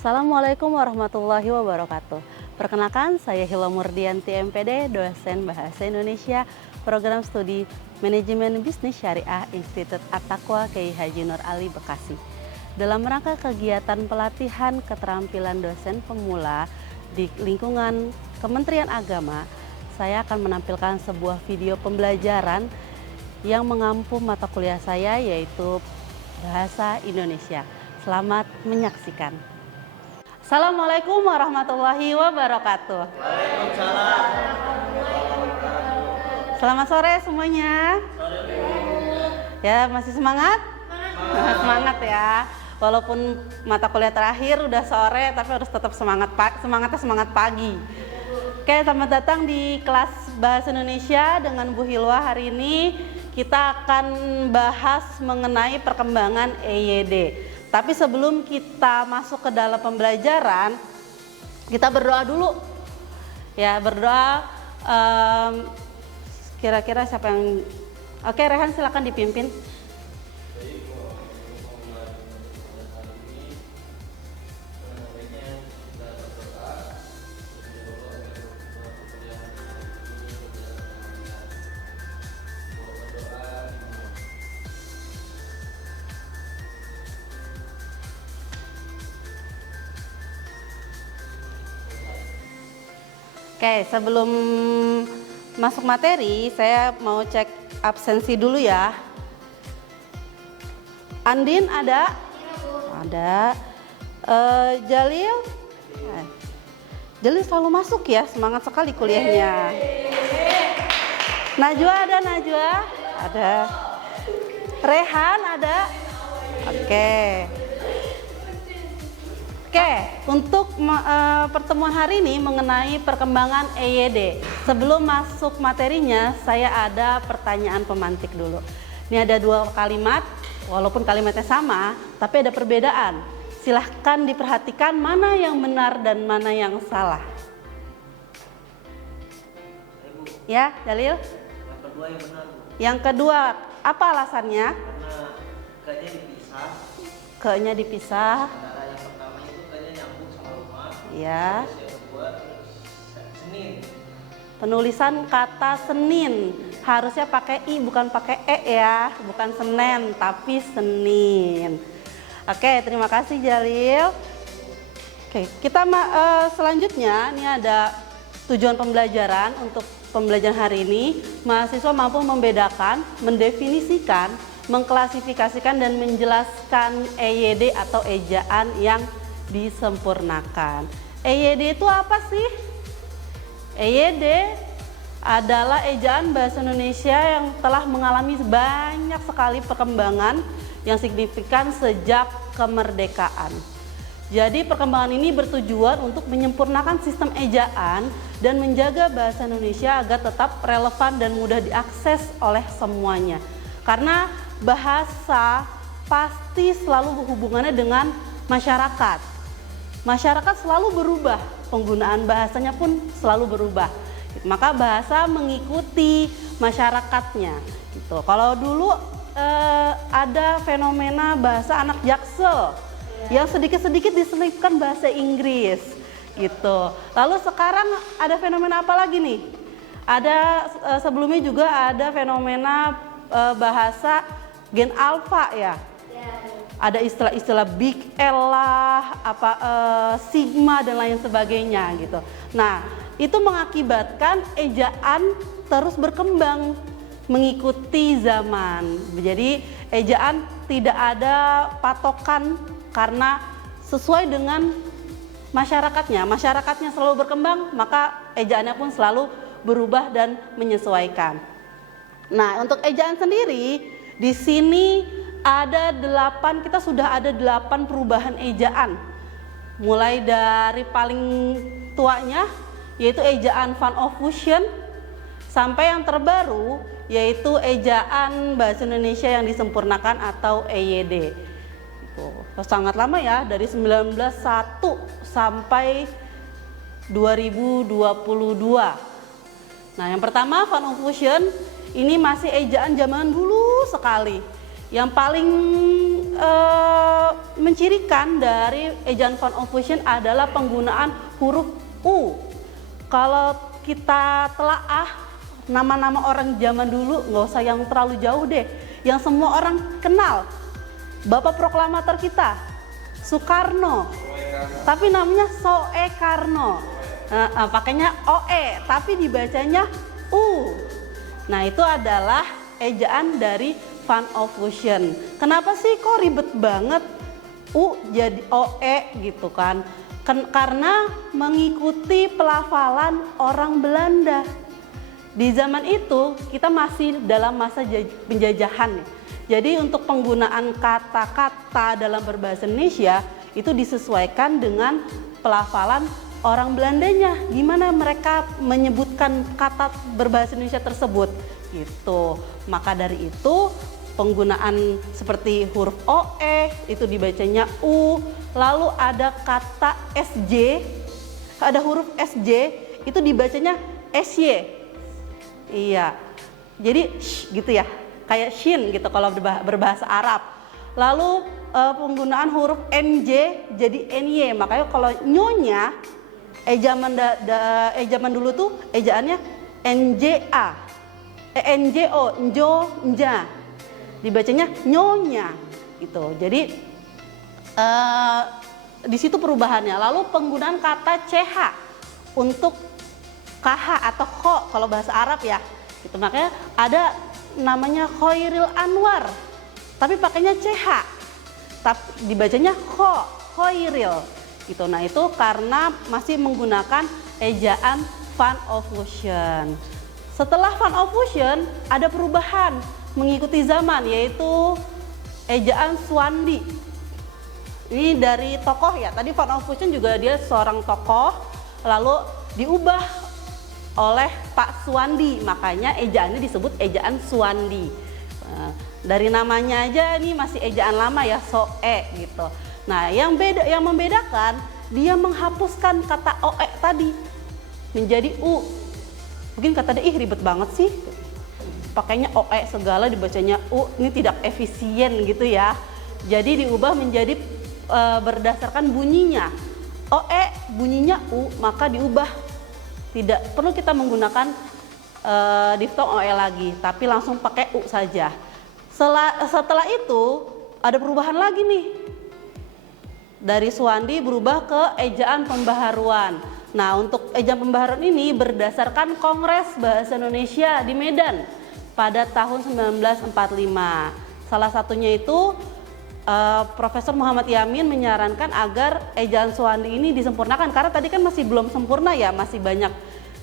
Assalamualaikum warahmatullahi wabarakatuh. Perkenalkan, saya Hila Murdianti MPD, dosen Bahasa Indonesia, Program Studi Manajemen Bisnis Syariah Institut At-Taqwa Kiai Haji Nur Ali Bekasi. Dalam rangka kegiatan pelatihan keterampilan dosen pemula di lingkungan Kementerian Agama, saya akan menampilkan sebuah video pembelajaran yang mengampu mata kuliah saya, yaitu Bahasa Indonesia. Selamat menyaksikan. Assalamualaikum warahmatullahi wabarakatuh. Waalaikumsalam. Selamat sore semuanya. Ya, masih semangat? Semangat ya. Walaupun mata kuliah terakhir udah sore, tapi harus tetap semangat pagi. Oke, selamat datang di kelas Bahasa Indonesia dengan Bu Hilwa. Hari ini kita akan bahas mengenai perkembangan EYD. Tapi sebelum kita masuk ke dalam pembelajaran, kita berdoa dulu. Ya, berdoa. Kira-kira siapa yang... Oke, Rehan silakan dipimpin. Oke, sebelum masuk materi, saya mau cek absensi dulu ya. Andin ada? Ada. Jalil? Jalil selalu masuk ya, semangat sekali kuliahnya. Najwa ada? Najwa? Ada. Rehan ada? Oke. Oke, untuk pertemuan hari ini mengenai perkembangan EYD. Sebelum masuk materinya, saya ada pertanyaan pemantik dulu. Ini ada dua kalimat, walaupun kalimatnya sama, tapi ada perbedaan. Silahkan diperhatikan mana yang benar dan mana yang salah. Ya, Dalil? Yang kedua yang benar, Bu. Yang kedua, apa alasannya? Karena K-nya dipisah. Ke-nya dipisah. Sementara yang pertama itu K-nya nyambung sama rumah. Ya. Terus yang kedua Senin. Penulisan kata Senin harusnya pakai I bukan pakai E ya, bukan Senin tapi Senin. Oke, terima kasih Jalil. Oke, kita selanjutnya ini ada tujuan pembelajaran. Untuk pembelajaran hari ini, mahasiswa mampu membedakan, mendefinisikan, mengklasifikasikan dan menjelaskan EYD atau ejaan yang disempurnakan. EYD itu apa sih? EYD adalah ejaan bahasa Indonesia yang telah mengalami banyak sekali perkembangan yang signifikan sejak kemerdekaan. Jadi perkembangan ini bertujuan untuk menyempurnakan sistem ejaan dan menjaga bahasa Indonesia agar tetap relevan dan mudah diakses oleh semuanya. Karena bahasa pasti selalu berhubungannya dengan masyarakat. Masyarakat selalu berubah, penggunaan bahasanya pun selalu berubah. Maka bahasa mengikuti masyarakatnya. Gitu. Kalau dulu ada fenomena bahasa anak Jaksel yang sedikit-sedikit diselipkan bahasa Inggris. Gitu. Lalu sekarang ada fenomena apa lagi nih? Ada sebelumnya juga ada fenomena bahasa gen alpha ya. Ada istilah-istilah big L lah, sigma dan lain sebagainya gitu. Nah, itu mengakibatkan ejaan terus berkembang mengikuti zaman. Jadi ejaan tidak ada patokan karena sesuai dengan masyarakatnya. Masyarakatnya selalu berkembang, maka ejaannya pun selalu berubah dan menyesuaikan. Nah, untuk ejaan sendiri di sini ada 8, kita sudah ada 8 perubahan ejaan. Mulai dari paling tuanya yaitu ejaan Van Ophusen sampai yang terbaru yaitu ejaan bahasa Indonesia yang disempurnakan atau EYD. Itu sangat lama ya, dari 1901 sampai 2022. Nah, yang pertama Van Ophusen ini masih ejaan zaman dulu sekali. Yang paling mencirikan dari ejaan Van Ophuijsen adalah penggunaan huruf U. Kalau kita telaah nama-nama orang zaman dulu, nggak usah yang terlalu jauh deh, yang semua orang kenal, Bapak Proklamator kita, Soekarno, tapi namanya Soekarno, pakainya OE, tapi dibacanya U. Nah itu adalah ejaan dari Van Ophuijsen. Kenapa sih kok ribet banget U jadi OE gitu kan? Karena mengikuti pelafalan orang Belanda. Di zaman itu kita masih dalam masa penjajahan. Jadi untuk penggunaan kata-kata dalam berbahasa Indonesia itu disesuaikan dengan pelafalan orang Belandanya. Gimana mereka menyebutkan kata berbahasa Indonesia tersebut gitu. Maka dari itu penggunaan seperti huruf OE itu dibacanya U. Lalu ada kata SJ, ada huruf SJ itu dibacanya SY. Iya, jadi gitu ya, kayak shin gitu kalau berbahasa Arab. Lalu penggunaan huruf NJ jadi NY, makanya kalau nyonya zaman dulu tuh ejaannya NJA, NJO, njo, nja, dibacanya nyonya gitu. Jadi di situ perubahannya. Lalu penggunaan kata CH untuk KH atau kho kalau bahasa Arab ya. Gitu. Makanya ada namanya Khairil Anwar, tapi pakainya CH. Tapi dibacanya kho, Khairil. Gitu. Nah, itu karena masih menggunakan ejaan Van Ophuijsen. Setelah Van Ophuijsen ada perubahan mengikuti zaman, yaitu ejaan Swandi. Ini dari tokoh ya, tadi Van Ophuijsen juga dia seorang tokoh, lalu diubah oleh Pak Suwandi, makanya ejaannya disebut ejaan Suwandi. Dari namanya aja ini masih ejaan lama ya, Soe gitu. Nah yang membedakan dia menghapuskan kata OE tadi menjadi U. Mungkin kata dia, ih ribet banget sih, pakainya OE segala dibacanya U, ini tidak efisien gitu ya. Jadi diubah menjadi berdasarkan bunyinya. OE bunyinya U, maka diubah. Tidak perlu kita menggunakan diftong OE lagi, tapi langsung pakai U saja. Setelah itu ada perubahan lagi nih. Dari Suwandi berubah ke ejaan pembaharuan. Nah, untuk ejaan pembaharuan ini berdasarkan Kongres Bahasa Indonesia di Medan pada tahun 1945. Salah satunya itu Profesor Muhammad Yamin menyarankan agar ejaan Suwandi ini disempurnakan, karena tadi kan masih belum sempurna ya, masih banyak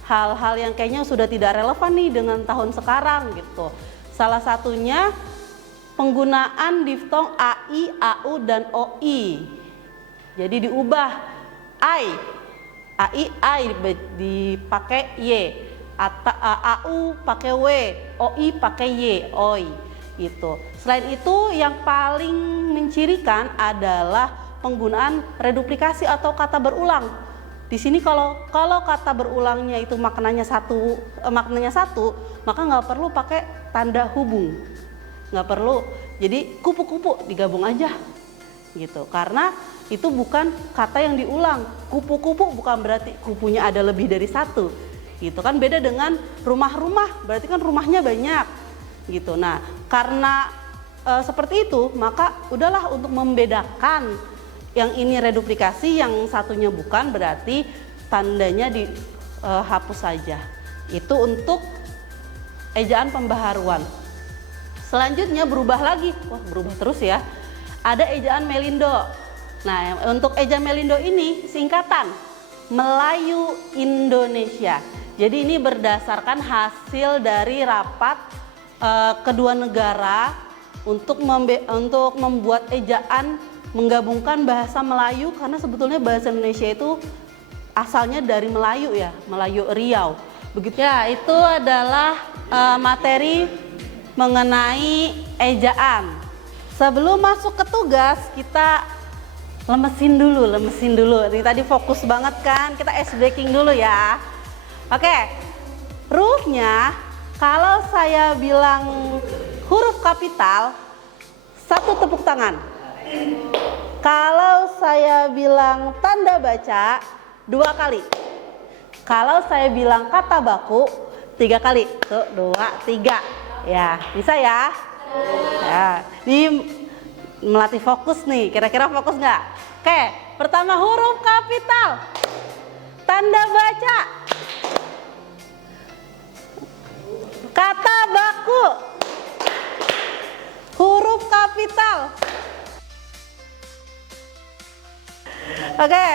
hal-hal yang kayaknya sudah tidak relevan nih dengan tahun sekarang gitu. Salah satunya penggunaan diftong AI, AU, dan OI. Jadi diubah AI dipakai Y, AU pakai W, OI pakai Y, OI. Gitu. Selain itu yang paling mencirikan adalah penggunaan reduplikasi atau kata berulang. Di sini kalau kata berulangnya itu maknanya satu, maka nggak perlu pakai tanda hubung, nggak perlu. Jadi kupu-kupu digabung aja, gitu. Karena itu bukan kata yang diulang. Kupu-kupu bukan berarti kupunya ada lebih dari satu, gitu kan. Beda dengan rumah-rumah, berarti kan rumahnya banyak. Gitu. Nah, karena seperti itu, maka udahlah untuk membedakan yang ini reduplikasi, yang satunya bukan, berarti tandanya dihapus saja. Itu untuk ejaan pembaharuan. Selanjutnya berubah lagi, wah berubah terus ya. Ada ejaan Melindo. Nah, untuk ejaan Melindo ini singkatan Melayu Indonesia. Jadi ini berdasarkan hasil dari rapat kedua negara untuk membuat ejaan menggabungkan bahasa Melayu, karena sebetulnya bahasa Indonesia itu asalnya dari Melayu ya, Melayu Riau. Begitu ya, itu adalah materi mengenai ejaan. Sebelum masuk ke tugas, kita lemesin dulu. Ini tadi fokus banget kan, kita ice breaking dulu ya. Oke, rule-nya kalau saya bilang huruf kapital, satu tepuk tangan. Kalau saya bilang tanda baca 2 kali. Kalau saya bilang kata baku 3 kali. Tuh, 2, 3. Ya, bisa ya? Ya, ini melatih fokus nih. Kira-kira fokus nggak? Oke, pertama huruf kapital. Tanda baca. Kata baku. Huruf kapital. Oke.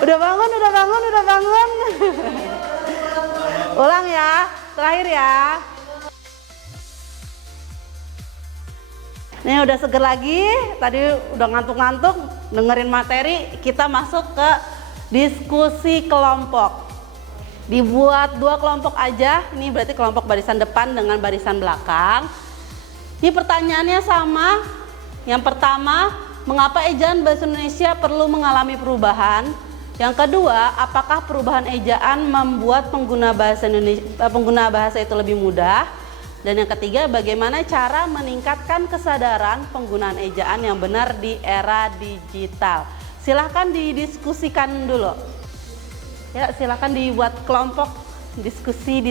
Udah bangun. Ulang ya, terakhir ya. Nih udah seger lagi, tadi udah ngantuk-ngantuk dengerin materi, kita masuk ke diskusi kelompok. Dibuat 2 kelompok aja, ini berarti kelompok barisan depan dengan barisan belakang. Ini pertanyaannya sama. Yang pertama, mengapa ejaan bahasa Indonesia perlu mengalami perubahan? Yang kedua, apakah perubahan ejaan membuat pengguna bahasa itu lebih mudah? Dan yang ketiga, bagaimana cara meningkatkan kesadaran penggunaan ejaan yang benar di era digital? Silahkan didiskusikan dulu. Ya, silahkan dibuat kelompok diskusi.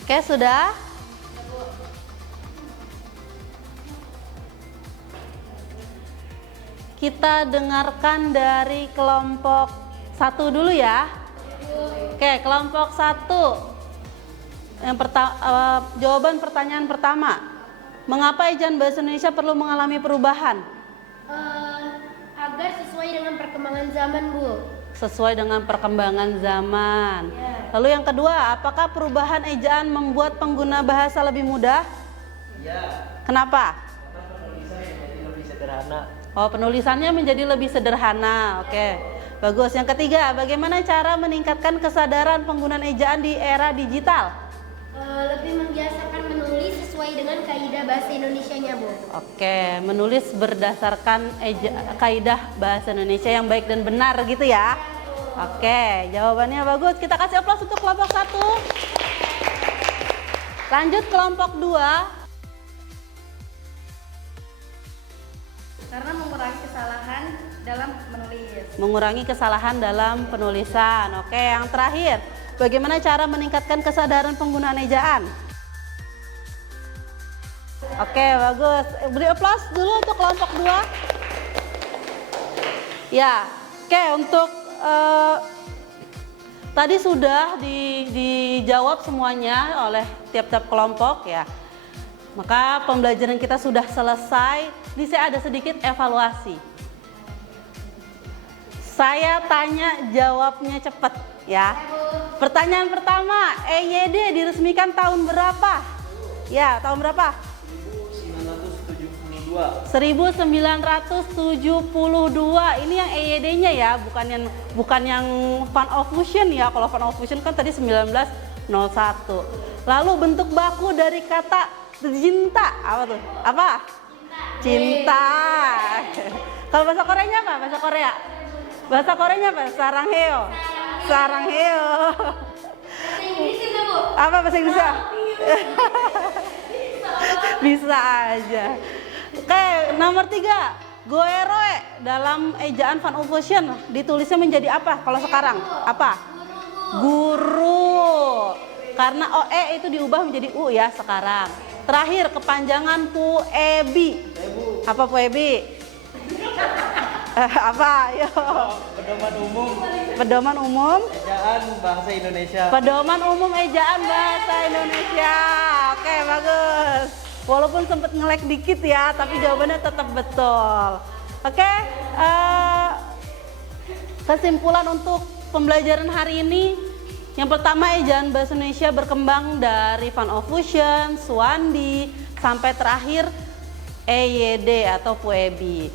Oke, sudah? Kita dengarkan dari kelompok 1 dulu ya. Oke, kelompok 1. Jawaban pertanyaan pertama. Mengapa ejaan bahasa Indonesia perlu mengalami perubahan? Agar sesuai dengan perkembangan zaman, Bu. Sesuai dengan perkembangan zaman. Lalu yang kedua, apakah perubahan ejaan membuat pengguna bahasa lebih mudah? Iya. Kenapa? Karena penulisan menjadi lebih sederhana. Oh, penulisannya menjadi lebih sederhana. Oke, bagus. Yang ketiga, bagaimana cara meningkatkan kesadaran penggunaan ejaan di era digital? Lebih membiasakan menulis sesuai dengan kaidah bahasa Indonesianya, Bu. Oke, menulis berdasarkan kaidah bahasa Indonesia yang baik dan benar gitu ya. Oke, jawabannya bagus. Kita kasih aplaus untuk kelompok 1. Lanjut kelompok 2. Karena mengurangi kesalahan dalam menulis. Mengurangi kesalahan dalam penulisan. Oke, yang terakhir, bagaimana cara meningkatkan kesadaran penggunaan ejaan? Oke, bagus. Beri aplaus dulu untuk kelompok 2. Ya, oke, untuk tadi sudah dijawab semuanya oleh tiap-tiap kelompok ya. Maka pembelajaran kita sudah selesai. Di sini ada sedikit evaluasi. Saya tanya, jawabnya cepat ya. Pertanyaan pertama, EYD diresmikan tahun berapa? Ya, tahun berapa? 1972. Ini yang EYD-nya ya, bukan yang Fun of Fusion ya. Kalau Fun of Fusion kan tadi 1901. Lalu bentuk baku dari kata cinta apa tuh? Apa? Cinta. Kalau bahasa Koreanya apa? Bahasa Korea. Bahasa Koreanya apa? Sarangheo. Sarangheo. Bahasa Inggrisnya, Bu. Apa bahasa Inggrisnya? Bisa aja. Oke, nomor 3. Goeroe dalam ejaan Van Fusion ditulisnya menjadi apa kalau sekarang? Apa? Guru. Karena OE itu diubah menjadi U ya sekarang. Terakhir, kepanjangan Puebi. Apa Puebi? Apa? Ayo. Pedoman umum Pedoman umum. ejaan bahasa Indonesia. Pedoman umum ejaan bahasa Indonesia. Oke, bagus. Walaupun sempat nge-lag dikit ya, tapi jawabannya tetap betul. Oke, kesimpulan untuk pembelajaran hari ini. Yang pertama, ejaan bahasa Indonesia berkembang dari Van Fusion, Suwandi, sampai terakhir EYD atau Puebi.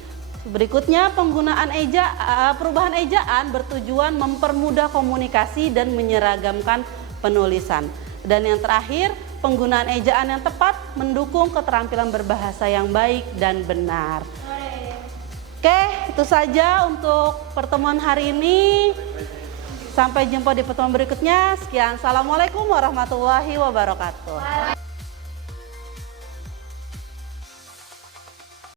Berikutnya, perubahan ejaan bertujuan mempermudah komunikasi dan menyeragamkan penulisan. Dan yang terakhir, penggunaan ejaan yang tepat mendukung keterampilan berbahasa yang baik dan benar. Oke, itu saja untuk pertemuan hari ini. Sampai jumpa di pertemuan berikutnya. Sekian, assalamualaikum warahmatullahi wabarakatuh.